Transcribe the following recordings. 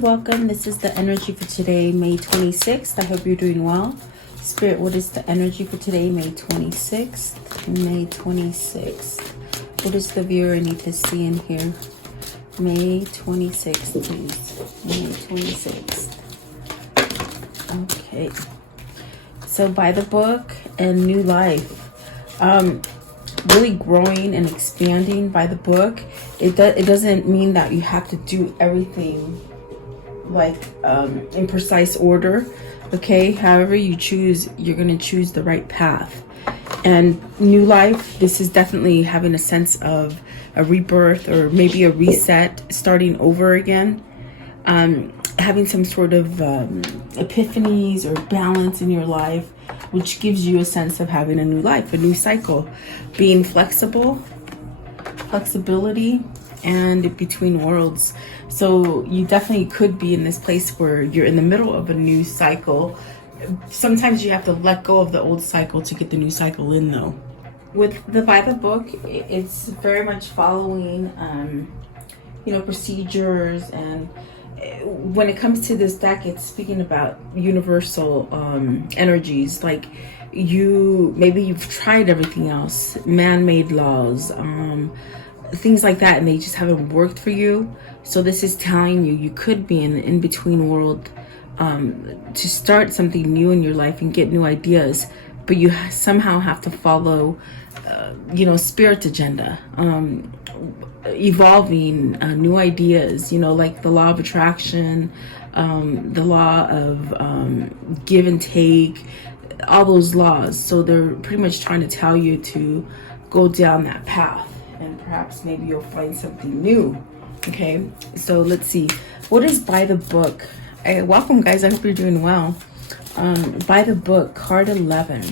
welcome. This is the energy for today, May 26th. I hope you're doing well. Spirit, what is the energy for today, May 26th? May 26th. What does the viewer need to see in here? May 26th, please. May 26th. Okay. So by the book and new life. Really growing and expanding by the book. It doesn't mean that you have to do everything like in precise order. Okay, however you choose, you're going to choose the right path. And new life, this is definitely having a sense of a rebirth or maybe a reset, starting over again. Having some sort of epiphanies or balance in your life, which gives you a sense of having a new life, a new cycle. Being flexibility, and between worlds. So you definitely could be in this place where you're in the middle of a new cycle. Sometimes you have to let go of the old cycle to get the new cycle in, though. With the by the book, it's very much following procedures, and when it comes to this deck, it's speaking about universal energies. Like maybe you've tried everything else, man-made laws, things like that, and they just haven't worked for you. So this is telling you could be in the in-between world to start something new in your life and get new ideas, but you somehow have to follow spirit's agenda, evolving new ideas, like the law of attraction, the law of give and take, all those laws. So they're pretty much trying to tell you to go down that path, and perhaps maybe you'll find something new. Okay, so let's see, what is by the book? Welcome, guys. I hope you're doing well. By the book, card 11,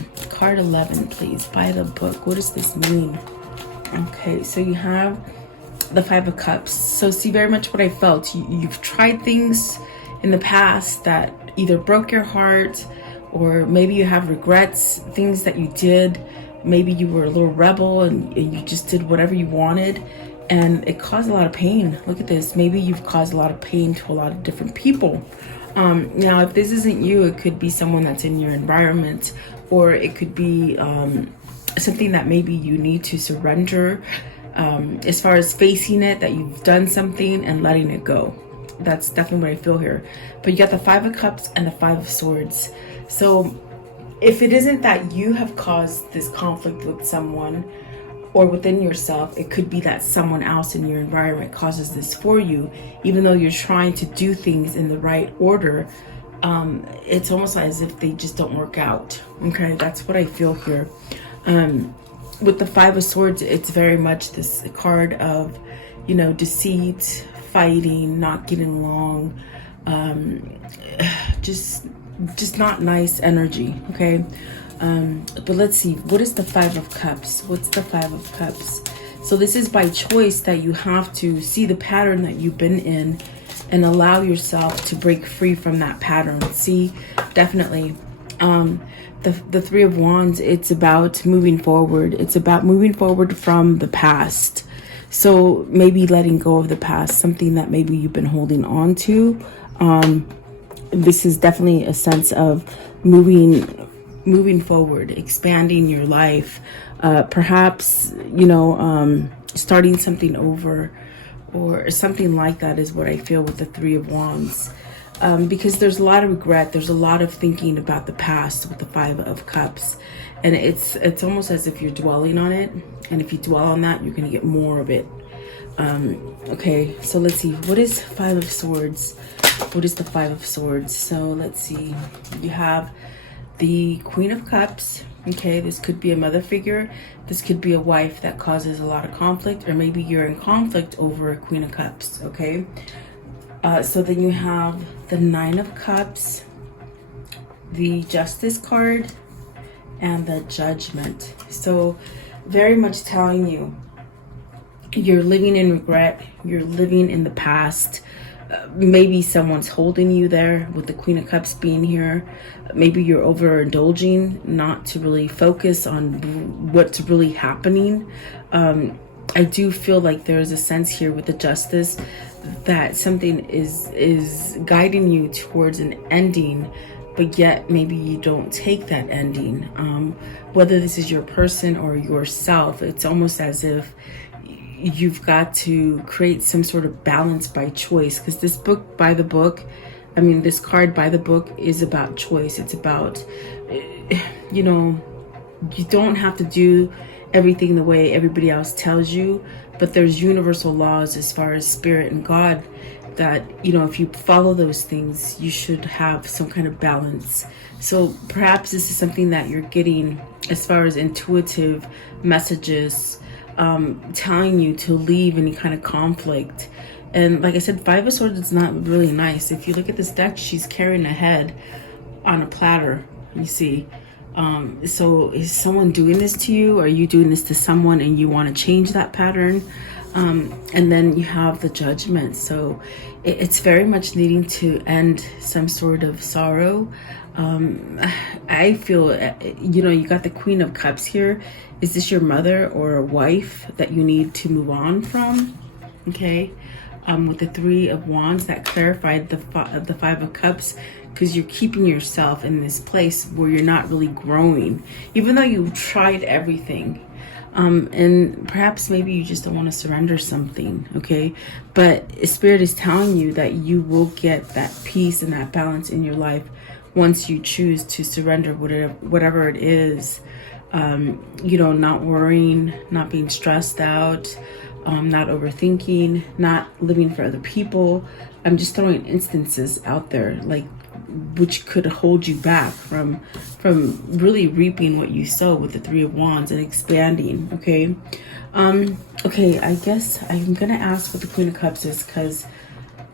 please. By the book, what does this mean? Okay, so you have the 5 of Cups. So see, very much what I felt. You've tried things in the past that either broke your heart, or maybe you have regrets, things that you did. Maybe you were a little rebel and you just did whatever you wanted, and it caused a lot of pain. Look at this. Maybe you've caused a lot of pain to a lot of different people. Now, if this isn't you, it could be someone that's in your environment, or it could be something that maybe you need to surrender, as far as facing it, that you've done something and letting it go. That's definitely what I feel here. But you got the 5 of Cups and the 5 of Swords. So if it isn't that you have caused this conflict with someone or within yourself, it could be that someone else in your environment causes this for you, even though you're trying to do things in the right order. It's almost as if they just don't work out. Okay, that's what I feel here. With the 5 of Swords, it's very much this card of, deceit, fighting, not getting along, just not nice energy. Okay. But let's see, what is the 5 of Cups? What's the 5 of Cups? So this is by choice, that you have to see the pattern that you've been in and allow yourself to break free from that pattern. See, definitely. The 3 of Wands, it's about moving forward. It's about moving forward from the past. So maybe letting go of the past, something that maybe you've been holding on to. This is definitely a sense of moving forward, expanding your life, perhaps, starting something over, or something like that is what I feel with the 3 of Wands. Because there's a lot of regret, there's a lot of thinking about the past with the 5 of Cups, and it's almost as if you're dwelling on it, and if you dwell on that, you're going to get more of it. Okay, so let's see, what is 5 of Swords? What is the 5 of Swords? So let's see, you have the Queen of Cups. Okay, this could be a mother figure, this could be a wife that causes a lot of conflict, or maybe you're in conflict over a Queen of Cups. Okay, so then you have the 9 of Cups, the Justice card, and the Judgment. So very much telling you, you're living in regret, you're living in the past. Maybe someone's holding you there with the Queen of Cups being here. Maybe you're overindulging, not to really focus on what's really happening. I do feel like there is a sense here with the justice that something is guiding you towards an ending, but yet maybe you don't take that ending. Whether this is your person or yourself, it's almost as if you've got to create some sort of balance by choice, because this book by the book, I mean, this card by the book is about choice. It's about, you know, you don't have to do everything the way everybody else tells you, but there's universal laws as far as spirit and God that, you know, if you follow those things, you should have some kind of balance. So perhaps this is something that you're getting as far as intuitive messages, telling you to leave any kind of conflict. And like I said, Five of Swords is not really nice. If you look at this deck, she's carrying a head on a platter, you see. So is someone doing this to you? Are you doing this to someone and you want to change that pattern? And then you have the Judgment. So it's very much needing to end some sort of sorrow. I feel, you know, you got the Queen of Cups here. Is this your mother or a wife that you need to move on from? Okay. With the Three of Wands, that clarified the Five of Cups, because you're keeping yourself in this place where you're not really growing, even though you've tried everything. And perhaps maybe you just don't want to surrender something, okay? But Spirit is telling you that you will get that peace and that balance in your life once you choose to surrender whatever it is. You know, not worrying, not being stressed out, not overthinking, not living for other people. I'm just throwing instances out there, like, which could hold you back from really reaping what you sow with the Three of Wands and expanding. Okay. Okay, I guess I'm gonna ask what the Queen of Cups is, because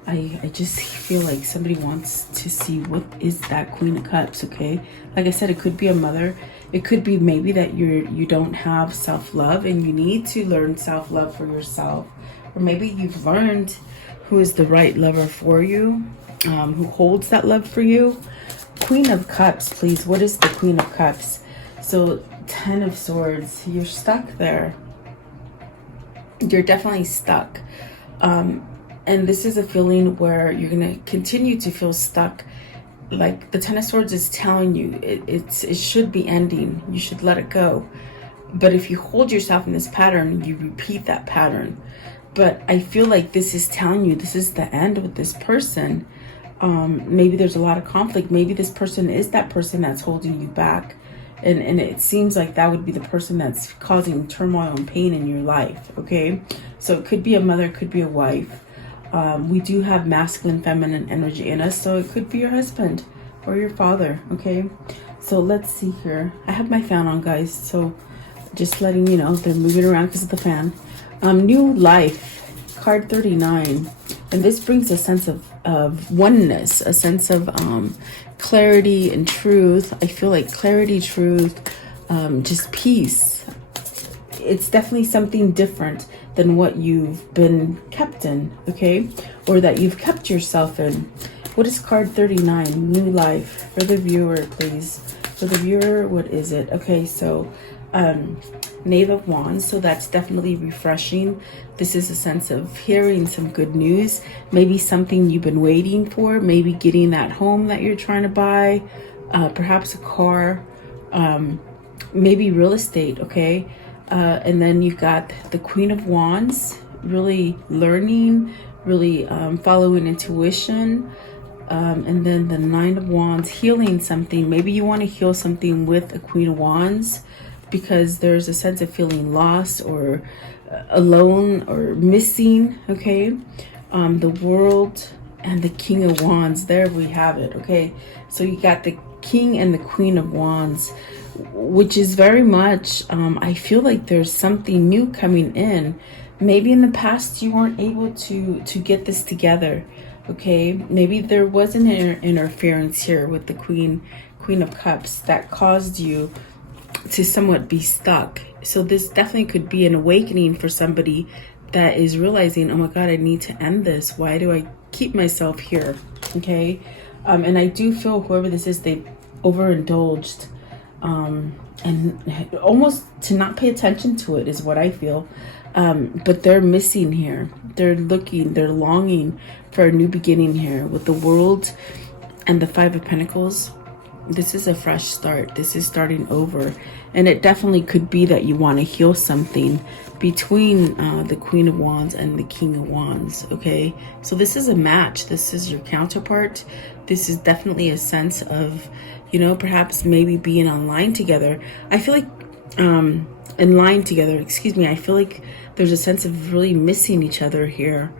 I just feel like somebody wants to see what is that Queen of Cups. Okay, like I said, it could be a mother. It could be maybe that you don't have self-love and you need to learn self-love for yourself, or maybe you've learned who is the right lover for you, who holds that love for you. Queen of Cups, please. What is the Queen of Cups? So 10 of Swords. You're stuck there. You're definitely stuck. And this is a feeling where you're going to continue to feel stuck. Like the 10 of Swords is telling you it should be ending. You should let it go. But if you hold yourself in this pattern, you repeat that pattern. But I feel like this is telling you this is the end with this person. Maybe there's a lot of conflict. Maybe this person is that person that's holding you back. And it seems like that would be the person that's causing turmoil and pain in your life. Okay. So it could be a mother, it could be a wife. We do have masculine, feminine energy in us. So it could be your husband or your father. Okay. So let's see here. I have my fan on, guys. So just letting you know, they're moving around because of the fan. New life, card 39. And this brings a sense of oneness, a sense of clarity and truth. I feel like clarity, truth, just peace. It's definitely something different than what you've been kept in, okay? Or that you've kept yourself in. What is card 39? New life. For the viewer, please. For the viewer, what is it? Okay, so Knave of Wands, so that's definitely refreshing. This is a sense of hearing some good news, maybe something you've been waiting for, maybe getting that home that you're trying to buy, perhaps a car, maybe real estate, okay? And then you've got the Queen of Wands, really learning, really following intuition. And then the Nine of Wands, healing something. Maybe you want to heal something with a Queen of Wands, because there's a sense of feeling lost or alone or missing, okay? The World and the King of Wands, there we have it, okay? So you got the King and the Queen of Wands, which is very much, I feel like there's something new coming in. Maybe in the past you weren't able to get this together, okay? Maybe there was an interference here with the Queen of Cups that caused you to somewhat be stuck. So this definitely could be an awakening for somebody that is realizing, oh my God, I need to end this. Why do I keep myself here? Okay. And I do feel whoever this is, they overindulged and almost to not pay attention to it is what I feel. But they're missing here. They're longing for a new beginning here with the World and the Five of Pentacles. This is a fresh start. This is starting over. And it definitely could be that you want to heal something between the Queen of Wands and the King of Wands, okay? So this is a match. This is your counterpart. This is definitely a sense of, you know, perhaps maybe being online together. I feel like, in line together, excuse me, I feel like there's a sense of really missing each other here.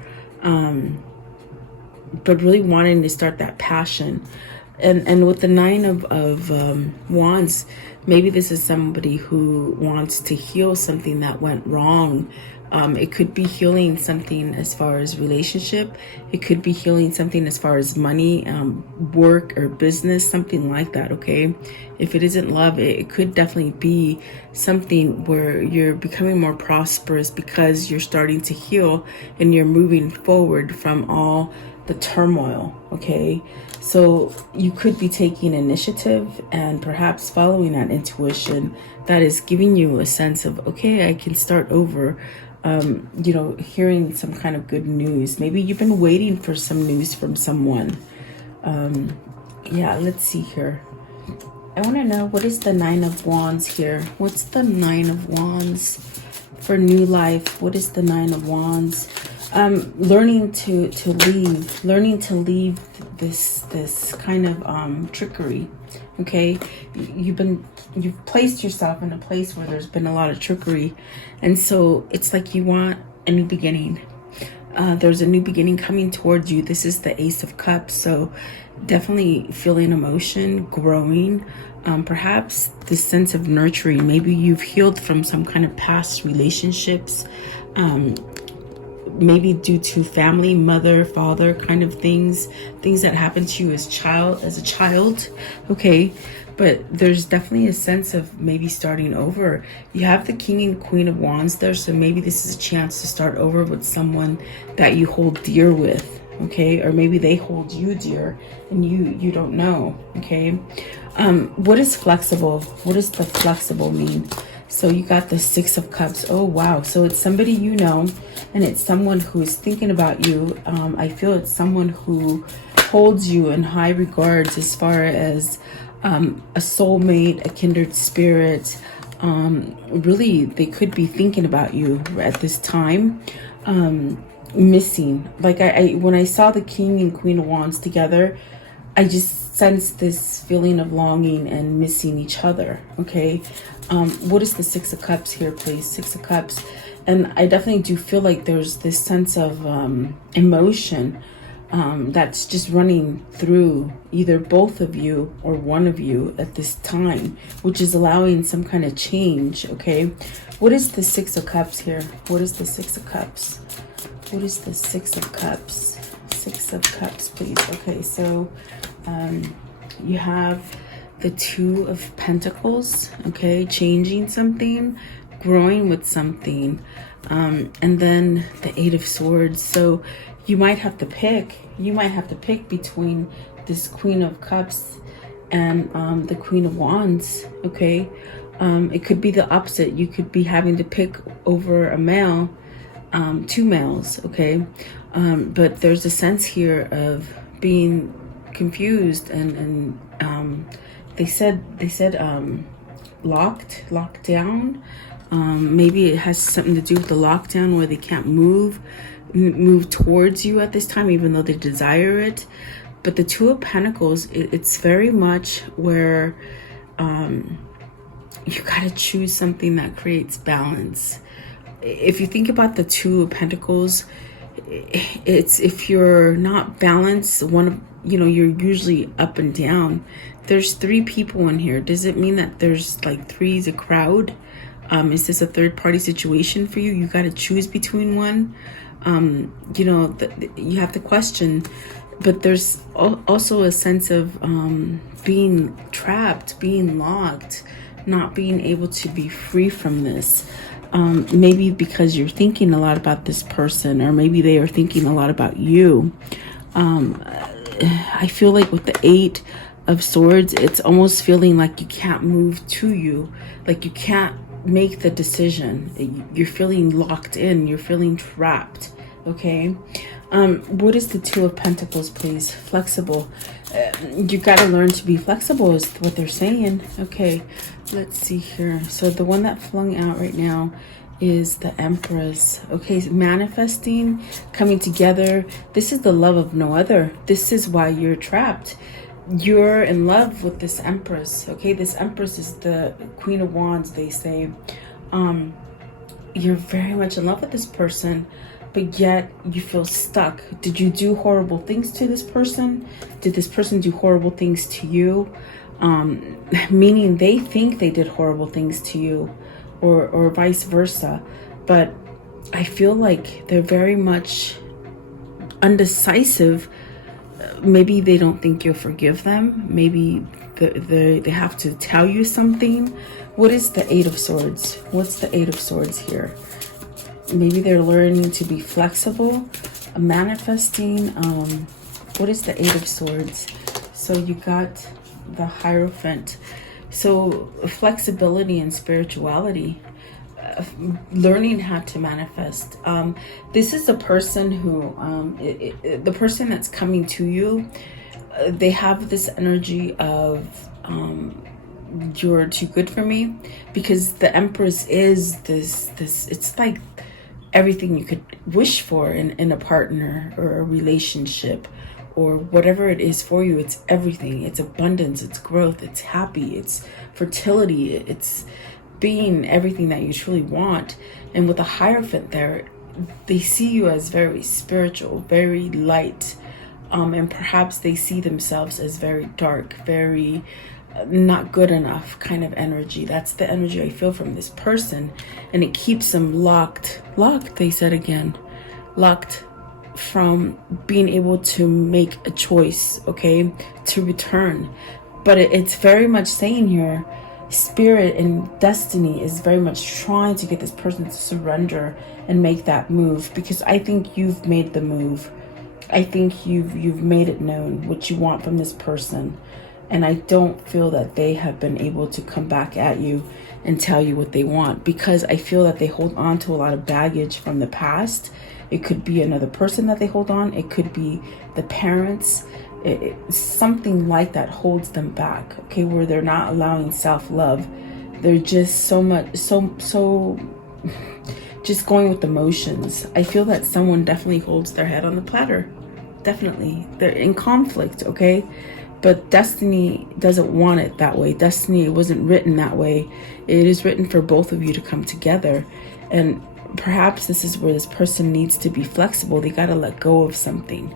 But really wanting to start that passion. And with the Nine of Wands, maybe this is somebody who wants to heal something that went wrong. It could be healing something as far as relationship. It could be healing something as far as money, work or business, something like that, okay? If it isn't love, it could definitely be something where you're becoming more prosperous because you're starting to heal and you're moving forward from all the turmoil, okay? So you could be taking initiative and perhaps following that intuition that is giving you a sense of, okay, I can start over. You know, hearing some kind of good news. Maybe you've been waiting for some news from someone. Yeah, let's see here. I want to know, what is the Nine of Wands here? What's the Nine of Wands for new life? What is the Nine of Wands? Learning to leave this kind of trickery. Okay, you've placed yourself in a place where there's been a lot of trickery, and so it's like you want a new beginning. There's a new beginning coming towards you. This is the Ace of Cups, so definitely feeling emotion, growing, perhaps this sense of nurturing. Maybe you've healed from some kind of past relationships, maybe due to family, mother, father kind of things that happened to you as a child, okay? But there's definitely a sense of maybe starting over. You have the King and Queen of Wands there, so maybe this is a chance to start over with someone that you hold dear with, okay? Or maybe they hold you dear and you don't know, okay? What is flexible? What does the flexible mean? So you got the Six of Cups. Oh, wow. So it's somebody you know, and it's someone who is thinking about you. I feel it's someone who holds you in high regards as far as a soulmate, a kindred spirit. Really, they could be thinking about you at this time. Missing. Like when I saw the King and Queen of Wands together, I just sensed this feeling of longing and missing each other, okay? What is the Six of Cups here, please? Six of Cups. And I definitely do feel like there's this sense of emotion that's just running through either both of you or one of you at this time, which is allowing some kind of change, okay? What is the Six of Cups here? What is the Six of Cups? What is the Six of Cups? Six of Cups, please. Okay, so you have the Two of Pentacles, okay, changing something, growing with something, and then the Eight of Swords. So you might have to pick between this Queen of Cups and the Queen of Wands, okay? It could be the opposite. You could be having to pick over a male, two males, okay? But there's a sense here of being confused and they said locked down. Maybe it has something to do with the lockdown where they can't move towards you at this time, even though they desire it. But the Two of Pentacles, it's very much where you got to choose something that creates balance. If you think about the Two of Pentacles, it's if you're not balanced, you're usually up and down. There's three people in here. Does it mean that there's like three is a crowd? Is this a third party situation for you? You got to choose between one. You have to question, but there's also a sense of being trapped, being locked, not being able to be free from this. Maybe because you're thinking a lot about this person, or maybe they are thinking a lot about you. I feel like with the Eight of Swords, it's almost feeling like you can't move to you, like you can't make the decision. You're feeling locked in, you're feeling trapped. Okay, what is the Two of Pentacles, please? Flexible. You got to learn to be flexible is what they're saying. Okay, let's see here. So the one that flung out right now is the Empress. Okay, manifesting, coming together. This is the love of no other. This is why you're trapped. You're in love with this Empress. Okay, this Empress is the Queen of Wands, they say. You're very much in love with this person, but yet you feel stuck. Did you do horrible things to this person? Did this person do horrible things to you? Meaning they think they did horrible things to you, or vice versa. But I feel like they're very much undecisive. Maybe they don't think you'll forgive them. Maybe they have to tell you something. What is the Eight of Swords? What's the Eight of Swords here? Maybe they're learning to be flexible, manifesting. What is the Eight of Swords? So you got the Hierophant. So flexibility and spirituality, learning how to manifest. This is a person who, the person that's coming to you, they have this energy of, you're too good for me, because the Empress is this, it's like everything you could wish for in a partner or a relationship or whatever it is for you. It's everything. It's abundance, it's growth, it's happy, it's fertility, it's being everything that you truly want. And with the Hierophant there, they see you as very spiritual, very light, and perhaps they see themselves as very dark, very not good enough kind of energy. That's the energy I feel from this person, and it keeps them locked, they said again, locked from being able to make a choice, okay, to return. But it's very much saying here, spirit and destiny is very much trying to get this person to surrender and make that move, because I think you've made the move. I think you've made it known what you want from this person, and I don't feel that they have been able to come back at you and tell you what they want, because I feel that they hold on to a lot of baggage from the past. It could be another person that they hold on. It could be the parents. Something like that holds them back, okay, where they're not allowing self-love. They're just so just going with emotions. I feel that someone definitely holds their head on the platter. Definitely. They're in conflict, okay? But destiny doesn't want it that way. Destiny wasn't written that way. It is written for both of you to come together. And perhaps this is where this person needs to be flexible. They got to let go of something.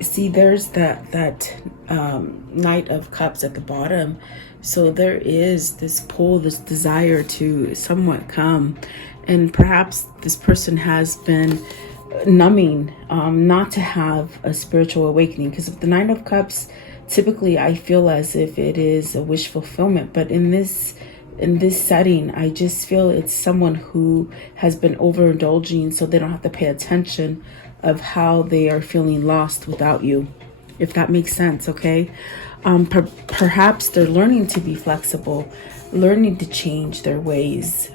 See, there's that Knight of Cups at the bottom. So there is this pull, this desire to somewhat come. And perhaps this person has been numbing, not to have a spiritual awakening, because of the Nine of Cups, typically I feel as if it is a wish fulfillment. But in this setting, I just feel it's someone who has been overindulging, so they don't have to pay attention of how they are feeling lost without you, if that makes sense, okay? Perhaps they're learning to be flexible, learning to change their ways,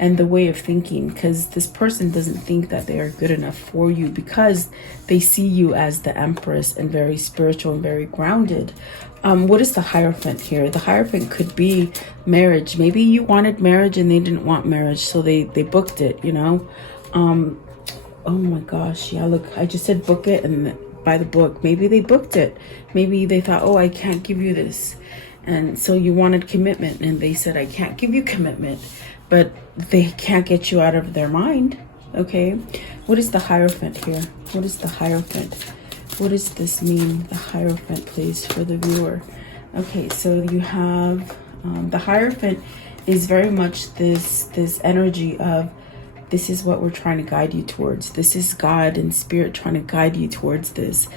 and the way of thinking, because this person doesn't think that they are good enough for you, because they see you as the Empress and very spiritual and very grounded. What is the Hierophant here? The Hierophant could be marriage. Maybe you wanted marriage and they didn't want marriage, so they booked it, you know? Oh my gosh, yeah, look, I just said book it and by the book. Maybe they booked it. Maybe they thought, oh, I can't give you this. And so you wanted commitment, and they said, I can't give you commitment. But they can't get you out of their mind, okay? What is the Hierophant here? What is the Hierophant? What does this mean, the Hierophant, please, for the viewer? Okay, so you have the Hierophant is very much this energy of, this is what we're trying to guide you towards. This is God and Spirit trying to guide you towards this,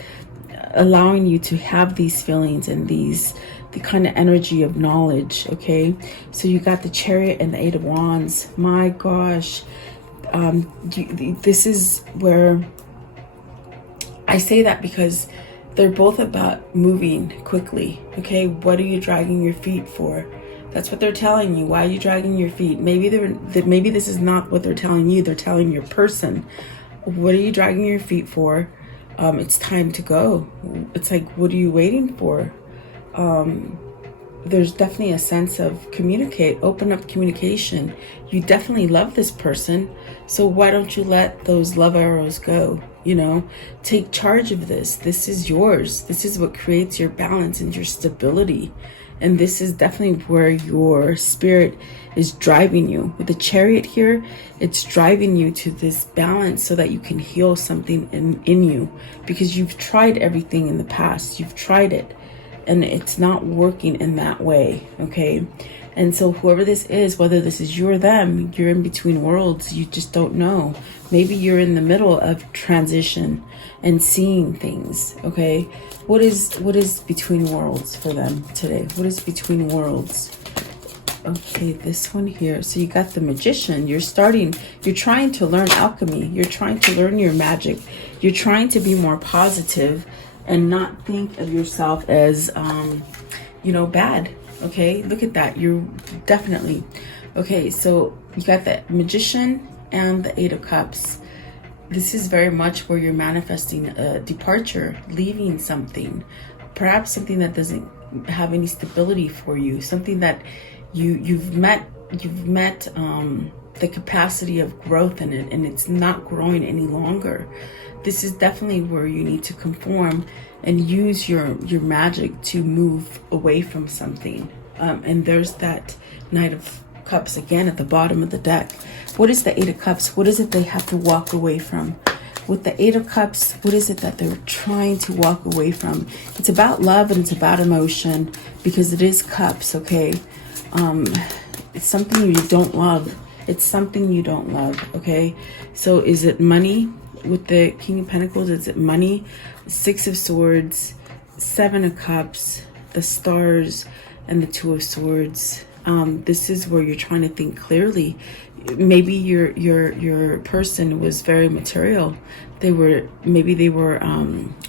allowing you to have these feelings and the kind of energy of knowledge, okay? So you got the Chariot and the Eight of Wands. My gosh, this is where I say that, because They're both about moving quickly. Okay, what are you dragging your feet for? That's what they're telling you. Why are you dragging your feet? Maybe maybe this is not what they're telling you. They're telling your person. What are you dragging your feet for? It's time to go. It's like, what are you waiting for? There's definitely a sense of open up communication. You definitely love this person, so why don't you let those love arrows go? You know, take charge of this. This is yours. This is what creates your balance and your stability. And this is definitely where your spirit is driving you. With the Chariot here, it's driving you to this balance so that you can heal something in you, because you've tried everything in the past. You've tried it, and it's not working in that way, okay? And so whoever this is, whether this is you or them, you're in between worlds. You just don't know. Maybe you're in the middle of transition and seeing things, okay? What is between worlds for them today? What is between worlds? Okay, this one here. So you got the Magician. You're trying to learn alchemy. You're trying to learn your magic. You're trying to be more positive and not think of yourself as, bad. Okay, look at that. You're definitely, okay, so you got the Magician and the Eight of Cups. This is very much where you're manifesting a departure, leaving something, perhaps something that doesn't have any stability for you, something that you've met the capacity of growth in it, and it's not growing any longer. This is definitely where you need to conform and use your magic to move away from something. And there's that Knight of Cups again at the bottom of the deck. What is the Eight of Cups? What is it they have to walk away from? With the Eight of Cups, what is it that they're trying to walk away from? It's about love and it's about emotion, because it is cups, okay? It's something you don't love. It's something you don't love, okay? So is it money? With the King of Pentacles, is it money? Six of Swords, Seven of Cups, the Stars, and the Two of Swords. This is where you're trying to think clearly. Maybe your person was very material. They were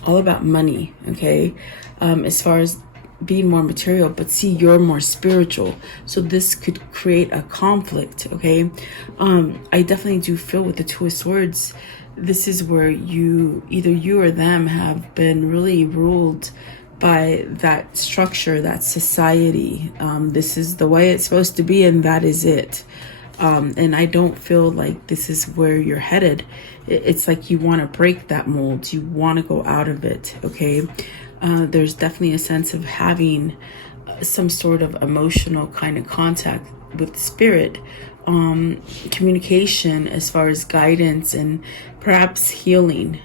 all about money, okay? As far as being more material, but see, you're more spiritual, so this could create a conflict, okay? I definitely do feel with the Two of Swords, this is where either you or them have been really ruled by that structure, that society. This is the way it's supposed to be, and that is it. And I don't feel like this is where you're headed. It's like you want to break that mold. You want to go out of it, okay? There's definitely a sense of having some sort of emotional kind of contact with spirit, communication as far as guidance and perhaps healing.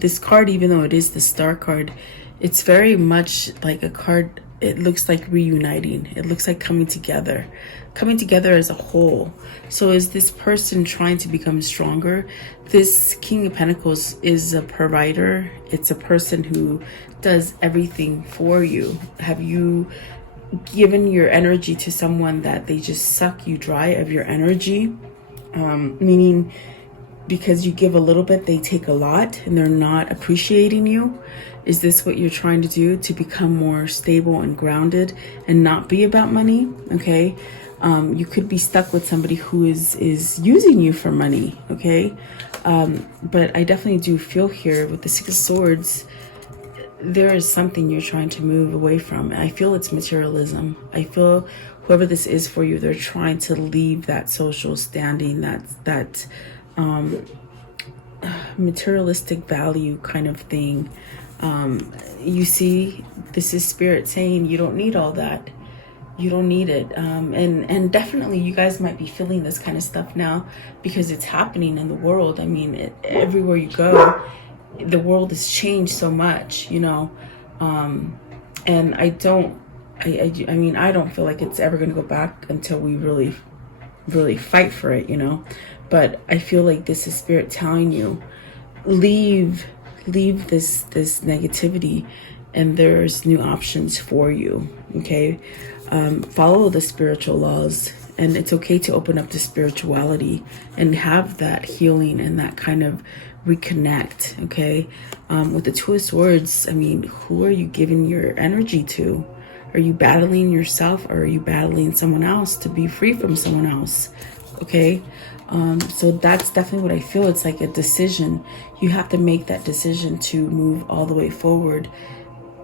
This card, even though it is the Star card, it's very much like a card. It looks like reuniting. It looks like coming together as a whole. So is this person trying to become stronger? This King of Pentacles is a provider. It's a person who does everything for you. Have you given your energy to someone that they just suck you dry of your energy? Meaning, because you give a little bit, they take a lot, and they're not appreciating you. Is this what you're trying to do to become more stable and grounded and not be about money? Okay. You could be stuck with somebody who is using you for money. Okay. But I definitely do feel here with the Six of Swords, there is something you're trying to move away from. I feel it's materialism. I feel whoever this is for you, they're trying to leave that social standing, that materialistic value kind of thing. You see, this is spirit saying you don't need all that. You don't need it. And definitely you guys might be feeling this kind of stuff now because it's happening in the world. I mean, everywhere you go, the world has changed so much, you know. And I don't feel like it's ever going to go back until we really, really fight for it, you know. But I feel like this is spirit telling you, leave this negativity, and there's new options for you. Okay. Follow the spiritual laws, and it's okay to open up to spirituality and have that healing and that kind of reconnect. Okay, with the Two of Swords, I mean, who are you giving your energy to? Are you battling yourself, or are you battling someone else to be free from someone else? Okay, so that's definitely what I feel. It's like a decision. You have to make that decision to move all the way forward,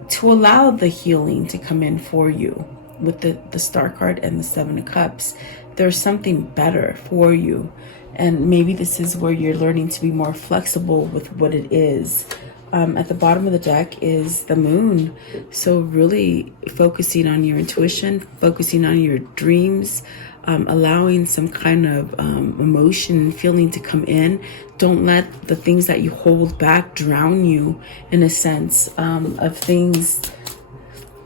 to allow the healing to come in for you. With the Star card and the Seven of Cups, there's something better for you. And maybe this is where you're learning to be more flexible with what it is. At the bottom of the deck is the Moon. So really focusing on your intuition, focusing on your dreams, allowing some kind of emotion and feeling to come in. Don't let the things that you hold back drown you, in a sense, of things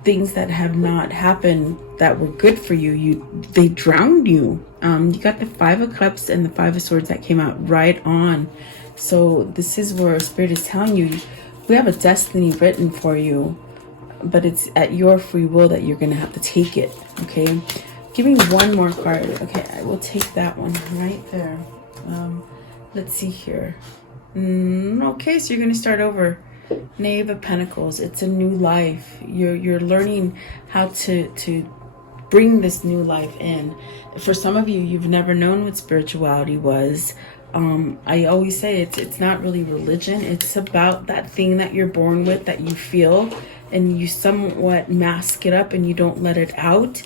that have not happened that were good for you. They drowned you. You got the Five of Cups and the Five of Swords that came out right on. So this is where Spirit is telling you, we have a destiny written for you, but it's at your free will that you're going to have to take it. Okay, give me one more card. Okay, I will take that one right there. Let's see here. Okay, so you're going to start over. Knave of Pentacles. It's a new life. You're learning how to bring this new life in. For some of you, you've never known what spirituality was. I always say it's not really religion. It's about that thing that you're born with, that you feel, and you somewhat mask it up and you don't let it out.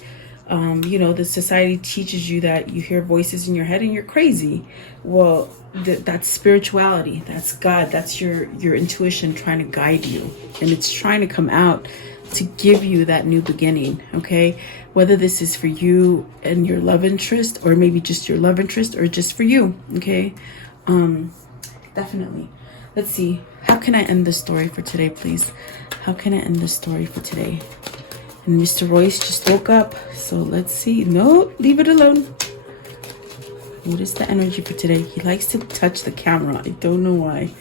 You know, the society teaches you that you hear voices in your head and you're crazy. Well, that's spirituality. That's God. That's your intuition trying to guide you, and it's trying to come out to give you that new beginning. Okay, whether this is for you and your love interest, or maybe just your love interest, or just for you. Okay, definitely. Let's see, how can I end this story for today, please? How can I end this story for today? And Mr. Royce just woke up, so let's see. No, leave it alone. What is the energy for today? He likes to touch the camera. I don't know why.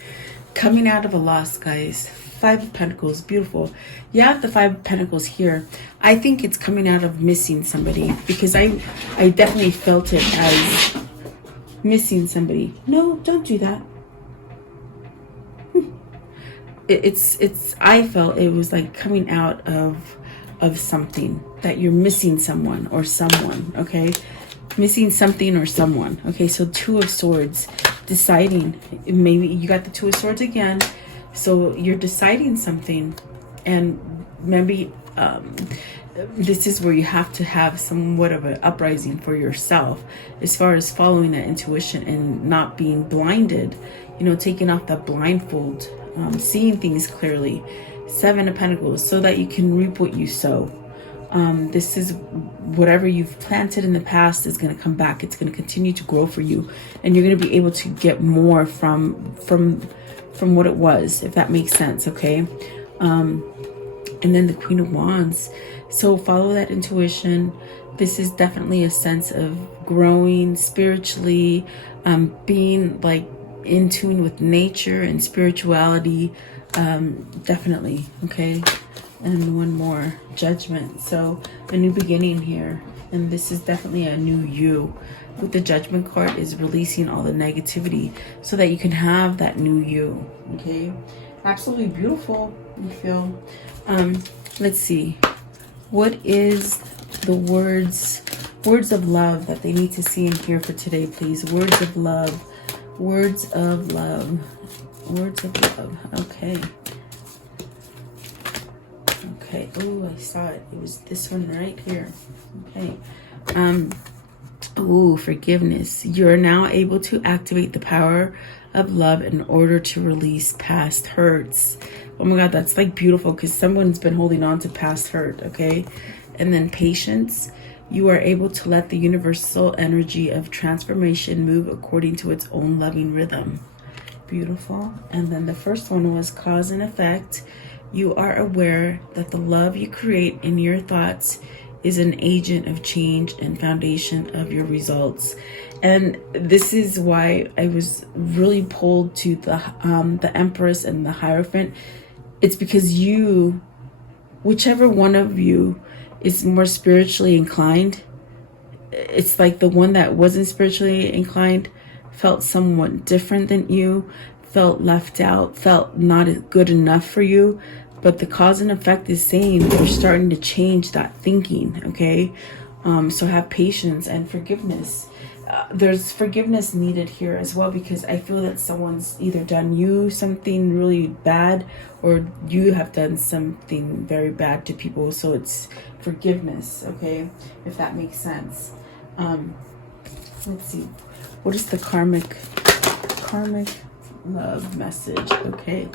Coming out of a loss, guys. Five of Pentacles, beautiful. You have the Five of Pentacles here. I think it's coming out of missing somebody, because I definitely felt it as missing somebody. No, don't do that. I felt it was like coming out of something, that you're missing someone or someone. Okay, missing something or someone. Okay, so Two of Swords, deciding. Maybe you got the Two of Swords again, so you're deciding something, and maybe this is where you have to have somewhat of an uprising for yourself, as far as following that intuition and not being blinded. You know, taking off that blindfold, seeing things clearly. Seven of Pentacles, so that you can reap what you sow. This is whatever you've planted in the past is going to come back. It's going to continue to grow for you, and you're going to be able to get more from what it was, if that makes sense. Okay, and then the Queen of Wands. So follow that intuition. This is definitely a sense of growing spiritually, being like in tune with nature and spirituality. Definitely. Okay, and one more, Judgment. So a new beginning here, and this is definitely a new you. With the Judgment card is releasing all the negativity so that you can have that new you. Okay, absolutely beautiful. You feel. Let's see, what is the words of love that they need to see and hear for today, please? Words of love. Words of love. Words of love. Okay. Okay. Oh, I saw it. It was this one right here. Okay. Oh, forgiveness. You're now able to activate the power of love in order to release past hurts. Oh my God, that's like beautiful, because someone's been holding on to past hurt. Okay. And then patience. You are able to let the universal energy of transformation move according to its own loving rhythm. Beautiful. And then the first one was cause and effect. You are aware that the love you create in your thoughts is an agent of change and foundation of your results. And this is why I was really pulled to the Empress and the Hierophant. It's because you, whichever one of you is more spiritually inclined, it's like the one that wasn't spiritually inclined felt somewhat different than you, felt left out, felt not good enough for you. But the cause and effect is saying you're starting to change that thinking, okay? So have patience and forgiveness. There's forgiveness needed here as well, because I feel that someone's either done you something really bad or you have done something very bad to people. So it's forgiveness, okay? If that makes sense. Let's see. What is the karmic love message? Okay.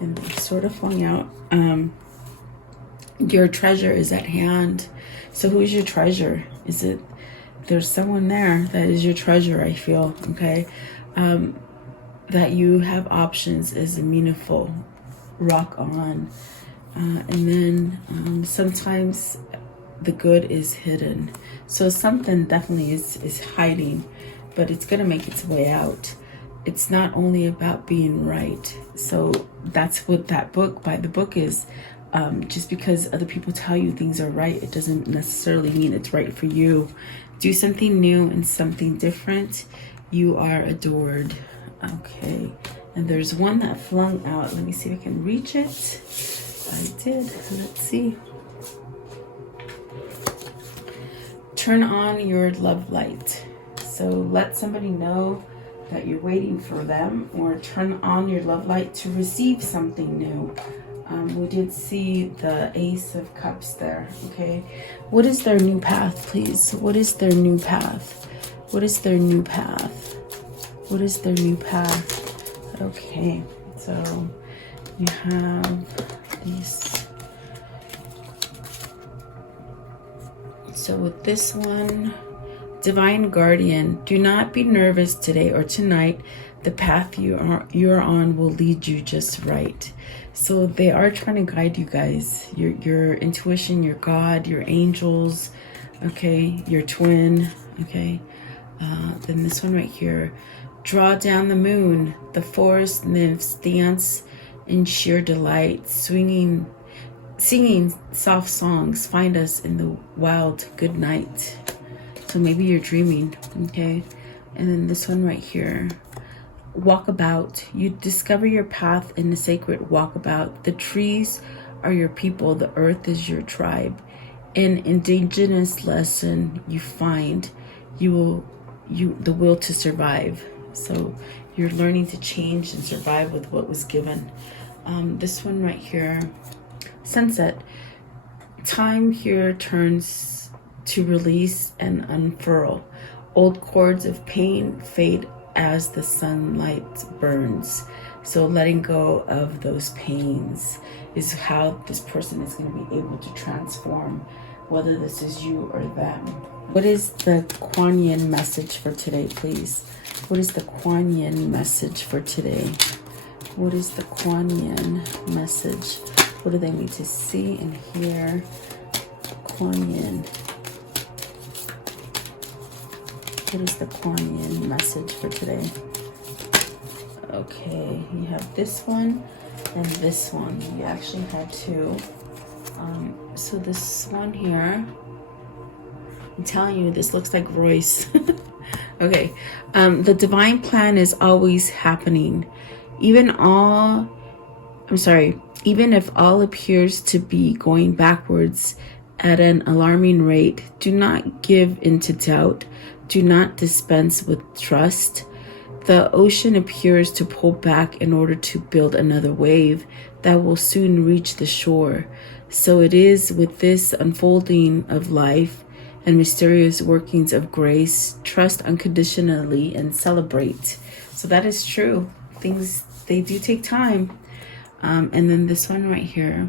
And they sort of flung out. Your treasure is at hand. So who's your treasure? Is it, there's someone there that is your treasure, I feel, okay? That you have options is meaningful. Rock on. And then sometimes the good is hidden. So something definitely is hiding, but it's gonna make its way out. It's not only about being right. So that's what that book, by the book is. Just because other people tell you things are right, it doesn't necessarily mean it's right for you. Do something new and something different. You are adored. Okay. And there's one that flung out. Let me see if I can reach it. I did. Let's see. Turn on your love light. So let somebody know that you're waiting for them, or turn on your love light to receive something new. We did see the Ace of Cups there, okay? What is their new path, please? What is their new path? What is their new path? What is their new path? Okay, so you have these. So with this one, Divine Guardian, do not be nervous today or tonight. The path you're on will lead you just right. So they are trying to guide you guys. Your intuition, your God, your angels, okay, your twin, okay. Then this one right here, draw down the moon. The forest nymphs dance in sheer delight, singing soft songs. Find us in the wild good night. So maybe you're dreaming, okay? And then this one right here, walkabout. You discover your path in the sacred walkabout. The trees are your people. The earth is your tribe. An indigenous lesson you find. The will to survive. So you're learning to change and survive with what was given. This one right here, sunset. Time here turns to release and unfurl. Old cords of pain fade as the sunlight burns. So letting go of those pains is how this person is going to be able to transform, whether this is you or them. What is the Kuan Yin message for today, please? What is the Kuan Yin message for today? What is the Kuan Yin message? What do they need to see and hear? Kuan Yin. What is the Kuan Yin message for today? Okay, you have this one and this one. You actually had two. So this one here, I'm telling you, this looks like Royce. Okay, the divine plan is always happening. Even if all appears to be going backwards at an alarming rate, do not give into doubt. Do not dispense with trust. The ocean appears to pull back in order to build another wave that will soon reach the shore. So it is with this unfolding of life and mysterious workings of grace. Trust unconditionally and celebrate. So that is true. Things, they do take time. And then this one right here.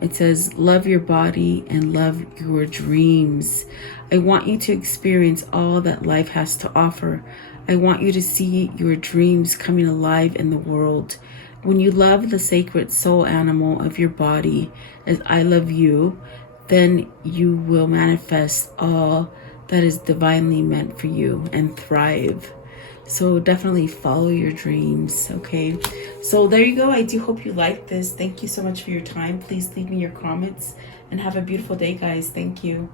It says, love your body and love your dreams. I want you to experience all that life has to offer. I want you to see your dreams coming alive in the world. When you love the sacred soul animal of your body as I love you, then you will manifest all that is divinely meant for you and thrive. So definitely follow your dreams, okay? So there you go. I do hope you liked this. Thank you so much for your time. Please leave me your comments and have a beautiful day, guys. Thank you.